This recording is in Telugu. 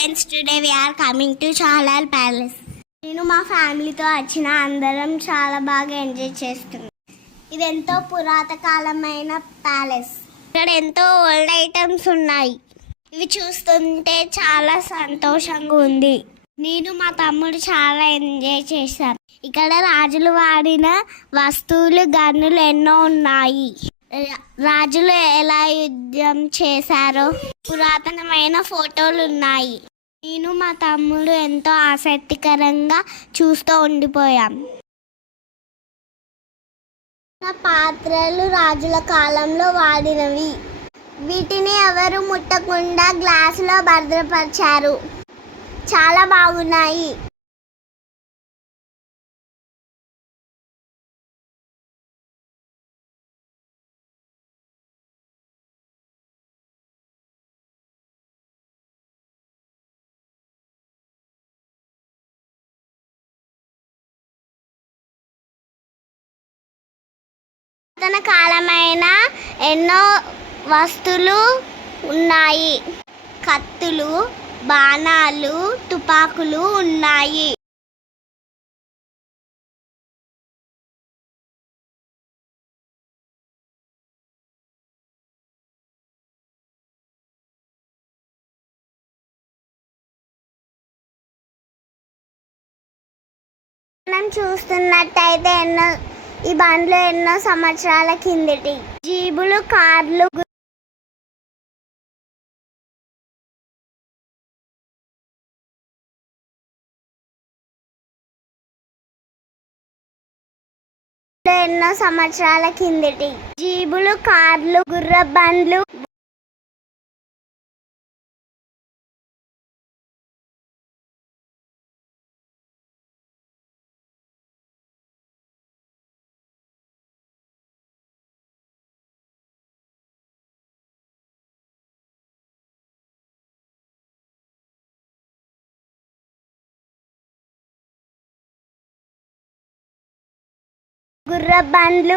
Friends, today we are coming to చాలాల్ ప్యాలెస్. నేను మా ఫ్యామిలీతో వచ్చిన అందరం చాలా బాగా ఎంజాయ్ చేస్తున్నాం. ఇది ఎంతో పురాతకాలమైన ప్యాలెస్. ఇక్కడ ఎంతో ఓల్డ్ ఐటమ్స్ ఉన్నాయి. ఇవి చూస్తుంటే చాలా సంతోషంగా ఉంది. నేను మా తమ్ముడు చాలా ఎంజాయ్ చేశాం. ఇక్కడ రాజులు వాడిన వస్తువులు, గన్నులు ఎన్నో ఉన్నాయి. రాజులు ఎలా యుద్ధం చేశారో పురాతనమైన ఫోటోలు ఉన్నాయి. నేను మా తమ్ముడు ఎంతో ఆసక్తికరంగా చూస్తూ ఉండిపోయాం. పాత్రలు రాజుల కాలంలో వాడినవి. వీటిని ఎవరు ముట్టకుండా గ్లాసులో భద్రపరిచారు. చాలా బాగున్నాయి. పురాతన కాలమైన ఎన్నో వస్తువులు ఉన్నాయి. కత్తులు, బాణాలు, తుపాకులు ఉన్నాయి. మనం చూస్తున్నట్టయితే ఈ బండ్లు ఎన్నో సంవత్సరాల కిందటి జీబులు, కార్లు, ఎన్నో సంవత్సరాల కిందటి జీబులు, కార్లు, గుర్ర బండ్లు, గుర్ర బండ్లు